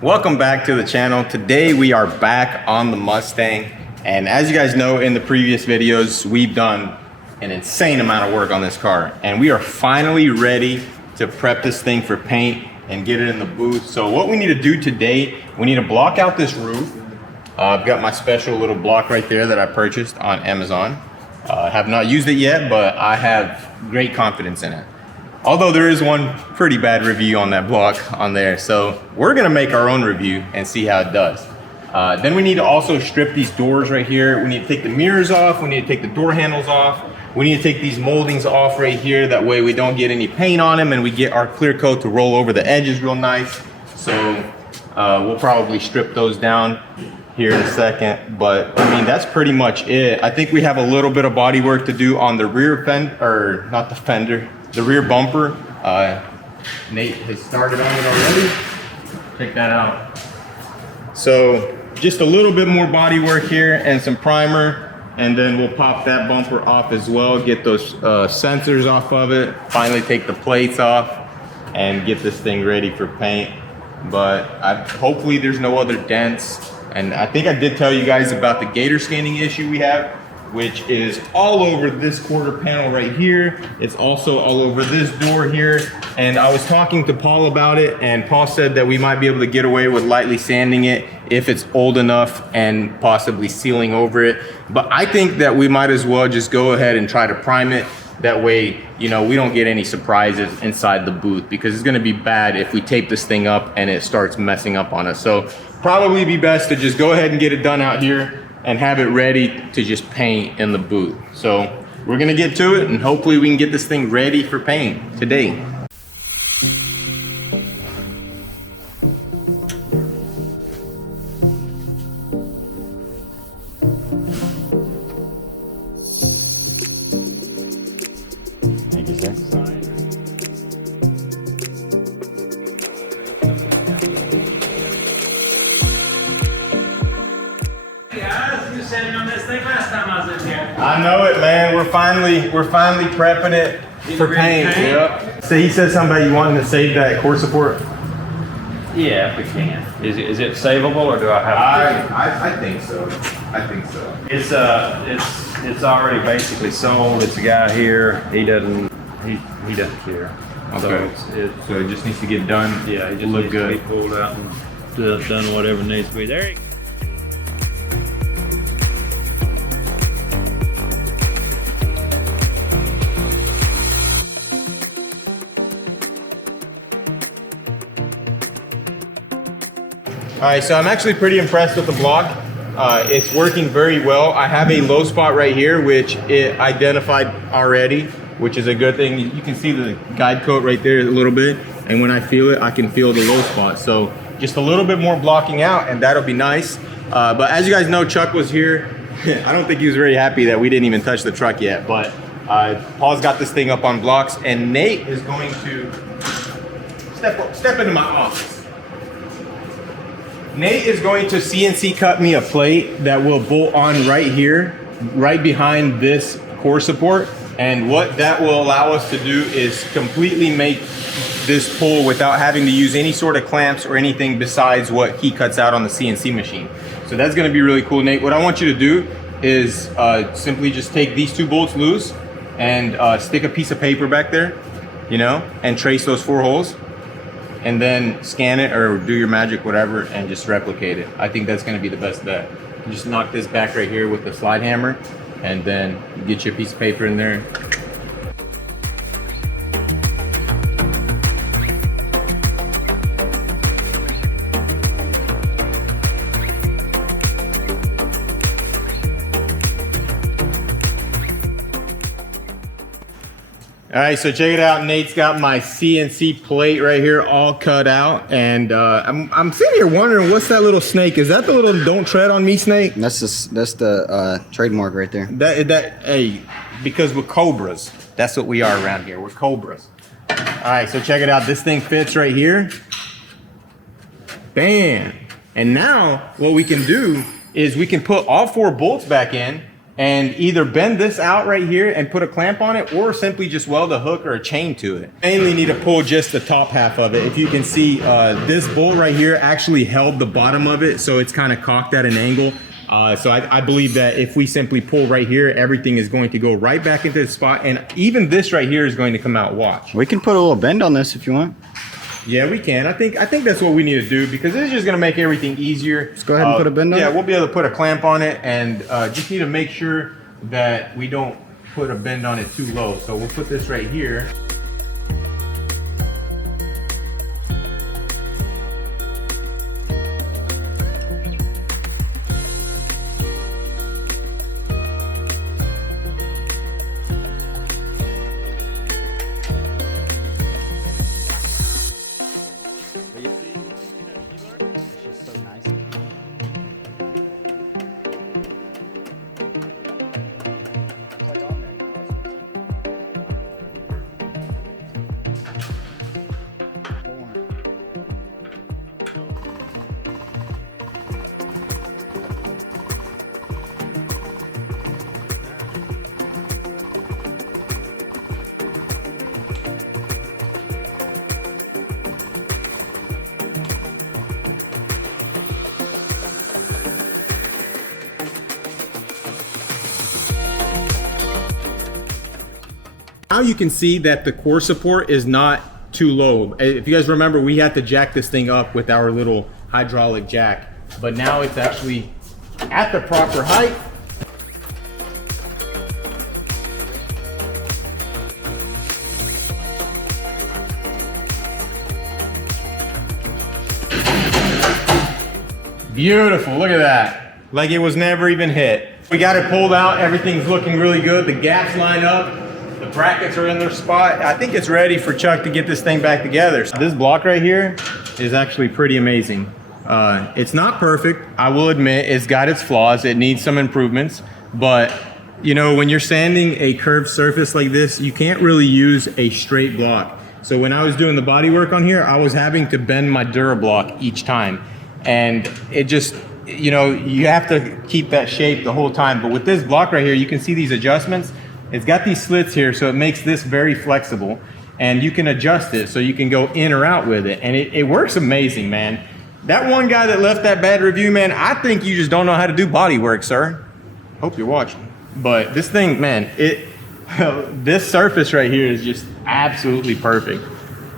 Welcome back to the channel. Today we are back on the Mustang, and as you guys know, in the previous videos we've done an insane amount of work on this car, and we are finally ready to prep this thing for paint and get it in the booth. So what we need to do today, we need to block out this roof. I've got my special little block right there that I purchased on Amazon. I have not used it yet, but I have great confidence in it. Although there is one pretty bad review on that block on there. So we're gonna make our own review and see how it does. Then we need to also strip these doors right here. We need to take the mirrors off. We need to take the door handles off. We need to take these moldings off right here. That way we don't get any paint on them and we get our clear coat to roll over the edges real nice. So we'll probably strip those down here in a second, but I mean, that's pretty much it. I think we have a little bit of body work to do on the rear fender, or not the fender, the rear bumper. Nate has started on it already. Check that out. So just a little bit more body work here and some primer, and then we'll pop that bumper off as well, get those sensors off of it, finally take the plates off and get this thing ready for paint. But hopefully there's no other dents. And I think I did tell you guys about the gator scanning issue we have, which is all over this quarter panel right here. It's also all over this door here. And I was talking to Paul about it, and Paul said that we might be able to get away with lightly sanding it if it's old enough and possibly sealing over it. But I think that we might as well just go ahead and try to prime it. That way, you know, we don't get any surprises inside the booth, because it's gonna be bad if we tape this thing up and it starts messing up on us. So probably be best to just go ahead and get it done out here and have it ready to just paint in the booth. So we're gonna get to it, and hopefully we can get this thing ready for paint today. Thank you, sir. Sitting on this thing last time I was in here. I know it, man. We're finally prepping it for paint. Yep. So he said something about you wanting to save that core support. Yeah, if we can. Is it savable, or do I have to? I think so. I think so. It's already basically sold. It's a guy here. He doesn't care. Okay. So it just needs to get done. Yeah, he just look needs good. to be pulled out and done whatever needs to be. There you go. All right, so I'm actually pretty impressed with the block. It's working very well. I have a low spot right here, which it identified already, which is a good thing. You can see the guide coat right there a little bit, and when I feel it, I can feel the low spot. So just a little bit more blocking out, and that'll be nice. But as you guys know, Chuck was here. I don't think he was very happy that we didn't even touch the truck yet, but Paul's got this thing up on blocks, and Nate is going to step into my office. Nate is going to CNC cut me a plate that will bolt on right here, right behind this core support. And what that will allow us to do is completely make this pull without having to use any sort of clamps or anything besides what he cuts out on the CNC machine. So that's gonna be really cool, Nate. What I want you to do is simply just take these two bolts loose and stick a piece of paper back there, you know, and trace those 4 holes. And then scan it or do your magic, whatever, and just replicate it. I think that's gonna be the best bet. You just knock this back right here with the slide hammer, and then get your piece of paper in there. All right, so check it out. Nate's got my CNC plate right here all cut out, and I'm sitting here wondering, what's that little snake? Is that the little "don't tread on me" snake? That's the trademark right there. Hey, because we're cobras. That's what we are around here. We're cobras. All right, so check it out. This thing fits right here. Bam! And now what we can do is we can put all 4 bolts back in, and either bend this out right here and put a clamp on it, or simply just weld a hook or a chain to it. Mainly need to pull just the top half of it. If you can see, this bolt right here actually held the bottom of it, so it's kind of cocked at an angle. So I believe that if we simply pull right here, everything is going to go right back into the spot, and even this right here is going to come out wash. We can put a little bend on this if you want. Yeah, we can. I think that's what we need to do, because it's just gonna make everything easier. Let's go ahead and put a bend on it. Yeah, we'll be able to put a clamp on it, and just need to make sure that we don't put a bend on it too low. So we'll put this right here. Now you can see that the core support is not too low. If you guys remember, we had to jack this thing up with our little hydraulic jack, but now it's actually at the proper height. Beautiful, look at that. Like it was never even hit. We got it pulled out, everything's looking really good. The gaps line up. The brackets are in their spot. I think it's ready for Chuck to get this thing back together. So this block right here is actually pretty amazing. It's not perfect, I will admit. It's got its flaws. It needs some improvements. But you know, when you're sanding a curved surface like this, you can't really use a straight block. So when I was doing the body work on here, I was having to bend my DuraBlock each time. And it just, you know, you have to keep that shape the whole time. But with this block right here, you can see these adjustments. It's got these slits here, so it makes this very flexible, and you can adjust it so you can go in or out with it, and it works amazing, man. That one guy that left that bad review, man, I think you just don't know how to do body work, sir. Hope you're watching. But this thing, man, this surface right here is just absolutely perfect.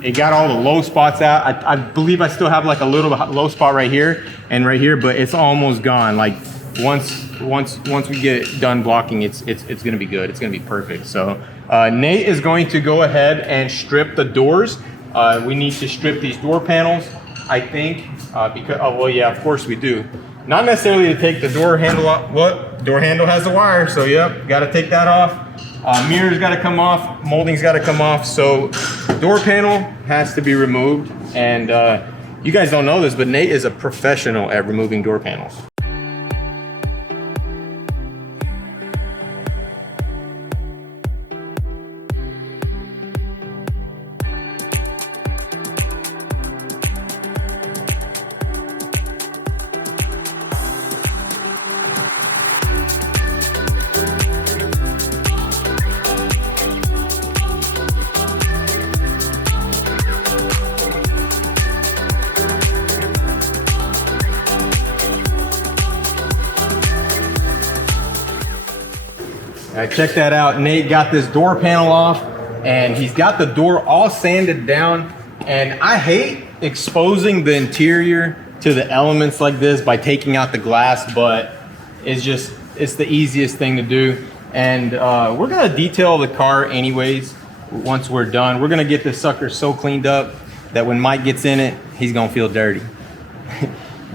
It got all the low spots out. I believe I still have like a little low spot right here and right here, but it's almost gone. Like once we get done blocking, it's gonna be good. It's gonna be perfect. So Nate is going to go ahead and strip the doors. We need to strip these door panels, I think, because, oh, well, yeah, of course we do. Not necessarily to take the door handle off. What? Door handle has the wire, so yep, gotta take that off. Mirror's gotta come off, molding's gotta come off. So door panel has to be removed. And you guys don't know this, but Nate is a professional at removing door panels. All right, check that out. Nate got this door panel off, and he's got the door all sanded down. And I hate exposing the interior to the elements like this by taking out the glass, but it's the easiest thing to do. And we're gonna detail the car anyways once we're done. We're gonna get this sucker so cleaned up that when Mike gets in it, he's gonna feel dirty.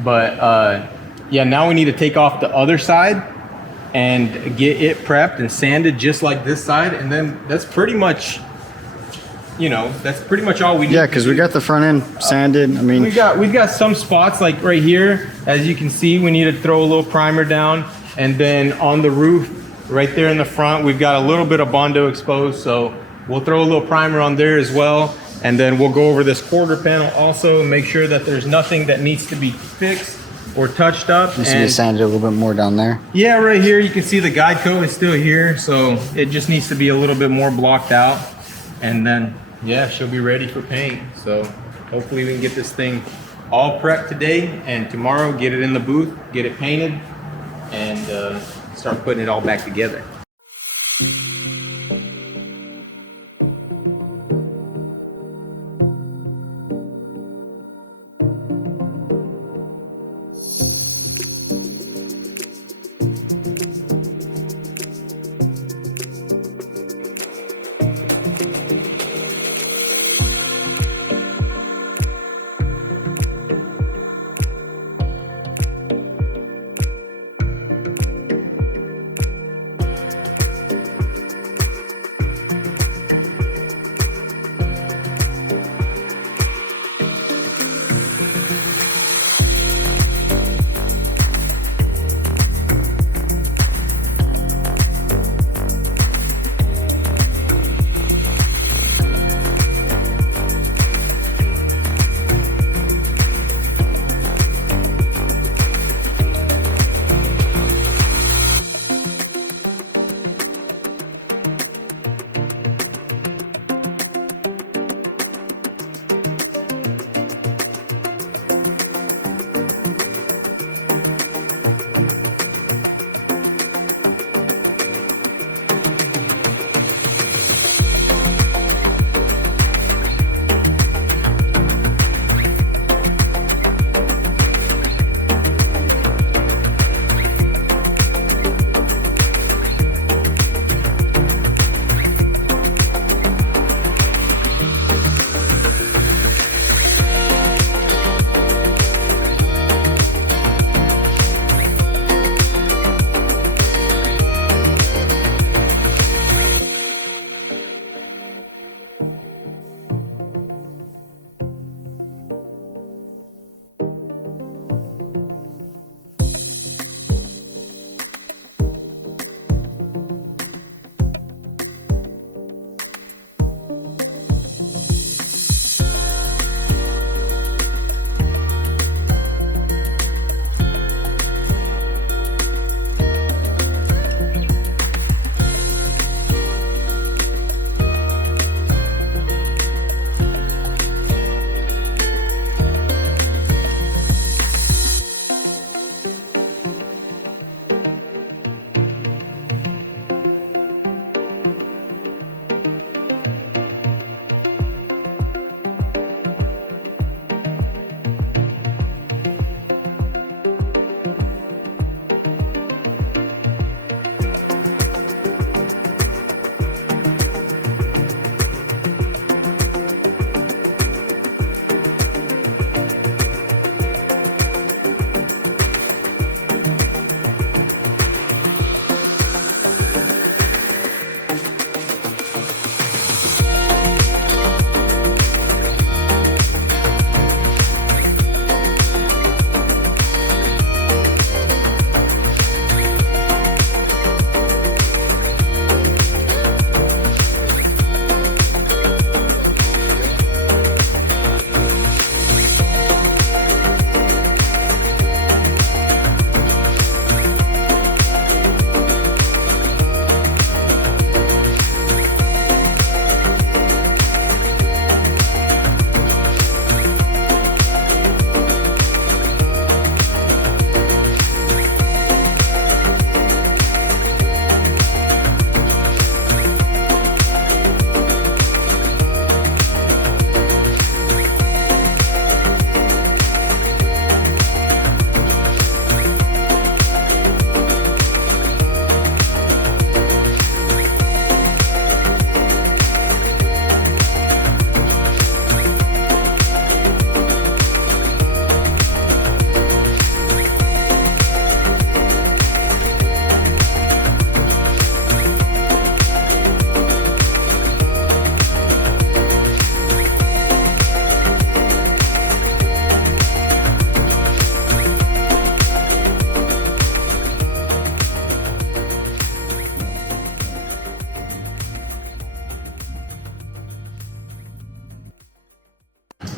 But yeah, now we need to take off the other side and get it prepped and sanded just like this side, and then that's pretty much, you know, that's pretty much all we need. Yeah, because we got the front end sanded. I mean, we've got some spots like right here, as you can see. We need to throw a little primer down, and then on the roof right there in the front, we've got a little bit of Bondo exposed, so we'll throw a little primer on there as well. And then we'll go over this quarter panel also and make sure that there's nothing that needs to be fixed. or touched up. Needs to be sanded a little bit more down there. Yeah, right here you can see the guide coat is still here, so it just needs to be a little bit more blocked out, and then yeah, she'll be ready for paint. So hopefully we can get this thing all prepped today, and tomorrow get it in the booth, get it painted, and start putting it all back together.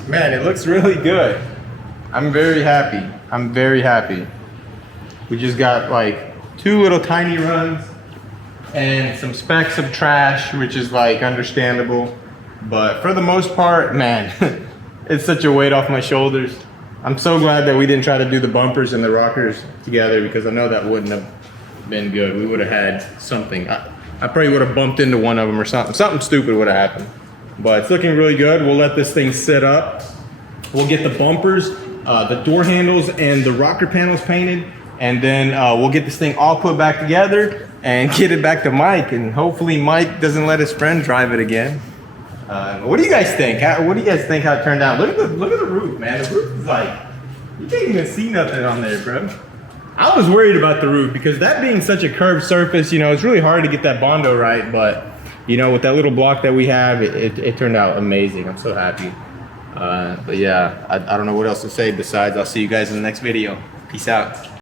Man, it looks really good. I'm very happy. I'm very happy. We just got like 2 little tiny runs and some specks of trash, which is like understandable. But for the most part, man, it's such a weight off my shoulders. I'm so glad that we didn't try to do the bumpers and the rockers together, because I know that wouldn't have been good. We would have had something. I probably would have bumped into one of them or something. Something stupid would have happened. But it's looking really good. We'll let this thing sit up. We'll get the bumpers, the door handles, and the rocker panels painted. And then we'll get this thing all put back together and get it back to Mike. And hopefully Mike doesn't let his friend drive it again. What do you guys think? What do you guys think how it turned out? Look at the roof, man. The roof is like, you can't even see nothing on there, bro. I was worried about the roof because that being such a curved surface, you know, it's really hard to get that Bondo right. But, you know, with that little block that we have, it turned out amazing. I'm so happy. But yeah, I don't know what else to say besides I'll see you guys in the next video. Peace out.